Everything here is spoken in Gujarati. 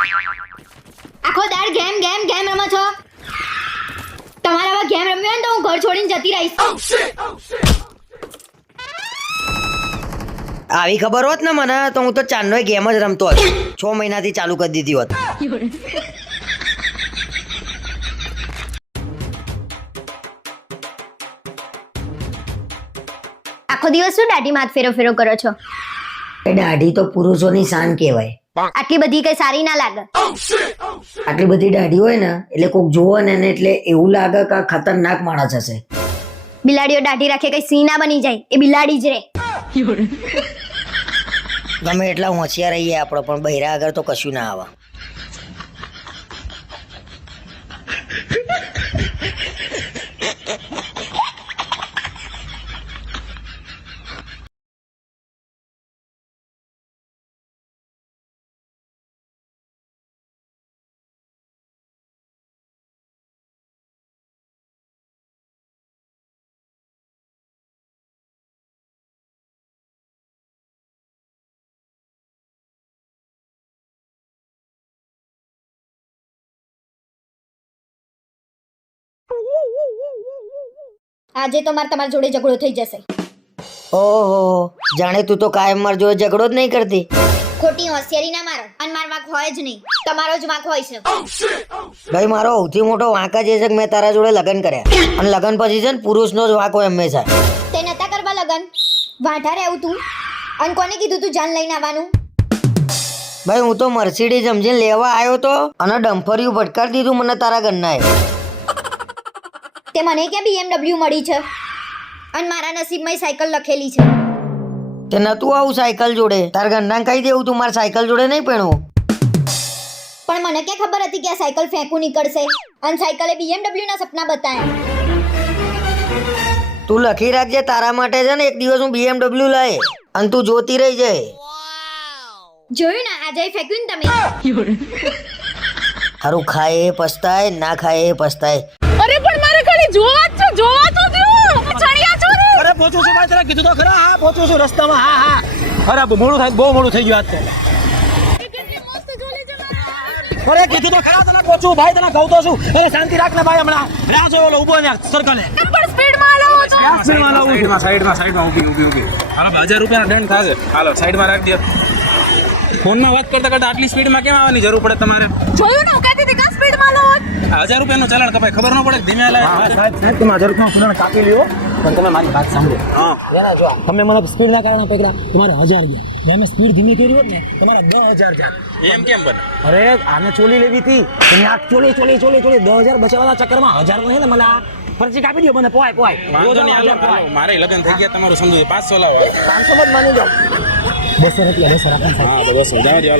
આખો દાડ ગેમ ગેમ ગેમ રમો છો? તમારા ગેમ રમ્યો હોય ને તો હું ઘર છોડીને જતી રહીશ. આવી ખબર હોત ને મને તો હું તો ચાંદનો ગેમ જ રમતો હતો. છ મહિનાથી ચાલુ કરી દીધી હોત. આખો દિવસ શું દાઢી માથ ફેરો ફેરો કરો છો? દાઢી તો પુરુષોની શાન કહેવાય. આટલી બધી કઈ સારી ના લાગે. આટલી બધી દાઢી હોય ને એટલે કોક જોવે ને એને એટલે એવું લાગે કે આ ખતરનાક માણસ હશે. બિલાડીઓ દાઢી રાખે કઈ સિંહ ના બની જાય એ બિલાડી જ રે. ગમે એટલા હોશિયાર રહીએ આપણે પણ બૈરા આગળ તો કશું ના આવે. આજે તો મારે તમારી જોડે ઝઘડો થઈ જશે. ઓહો જાણે તું તો કાયમ માર જોડે ઝઘડો જ નહીં કરતી. ખોટી હોશિયારી ના મારો. અને માર વાંક હોય જ નહીં. તમારો જ વાંક હોય છે. ભાઈ મારો સૌથી મોટો વાંક જ એ છે કે મેં તારા જોડે લગ્ન કર્યા. અને લગ્ન પછી છે ને પુરુષનો જ વાંક હોય હંમેશા. તે નતા કરવા લગન? વાંઢા રહેવું તું? અને કોને કીધું તું જાન લઈને આવવાનું? ભાઈ હું તો મર્સિડીઝ સમજીને લેવા આવ્યો તો અને ડમ્ફર્યું ભટકાર દીધું મને તારા ઘરનાએ. તે મને કે BMW મળી છે? અને મારા નસીબમાં સાયકલ લખેલી છે. તે નતું આવું સાયકલ જોડે. તાર ઘરના કહી દેવું તું મારા સાયકલ જોડે નહીં પહેણવું પણ મને કે ખબર હતી કે આ સાયકલ ફેંકું નીકળશે? અને સાયકલે BMW ના સપના બતાવ્યા તું લખી રાખજે તારા માટે છે ને એક દિવસ હું બીએમડબલ્યુ લાય. અને તું જોતી રહી જાય. જોયું ને? આજે ફેંક્યું ને તમે? હારું ખાય એ પસ્તાય ના ખાય એ પસ્તાય. જોવા જ છે જોવા તો દો. ચણિયા ચોરી અરે પહોંચું છું ભાઈ તને કીધું તો ખરા. હા પહોંચું છું રસ્તામાં. હા હા. અરે મોડું થાય બહુ મોડું થઈ ગયું આજ તો. અરે કીધું તો ખરા તને પહોંચું ભાઈ તને કહું તો છું અરે શાંતિ રાખ ને ભાઈ હમણાં. રાહ જોયો ઓલો ઊભો ને સર્કલે પણ સ્પીડમાં લાવો છો સાઈડમાં સાઈડમાં સાઈડમાં ઊભી ઊભી ઊભી. હાલો હજાર રૂપિયાનો દંડ થશે હાલો સાઈડમાં રાખી દે ફોનમાં વાત કરતા કરતા આટલી સ્પીડમાં કેમ આવવાની જરૂર પડે તમારે? જોયું ને હું કહેતી હતી કે સ્પીડમાં હજાર રૂપિયાનું ચલણ કપાય ખબર ન પડે ધીમે હાલે સાહેબ તમે હજાર રૂપિયાનું ચલણ કાપી લ્યો. પણ તમે મારી વાત સાંભળો. હા. એના જો તમે મને સ્પીડ ના કારણે પકડા તમારે હજાર ગયા. મેં સ્પીડ ધીમી કરી હોત ને તમારા દસ હજાર જાય એમ કેમ બને? અરે આને ચોલી લેવી હતી. તમે આ ચોલી ચોલી ચોલી ચોલી દસ હજાર બચાવવાના ચક્કરમાં હજાર નહીં ને મને આ ફરજી કાપી દો મને પોય પોય વાંધો નહીં આલો મારે લગન થઈ ગયા તમારું સમજો પાંચસો લાવો. પાંચસો જ માની જાઓ. બસો રૂપિયા બસો હા બસો. જવા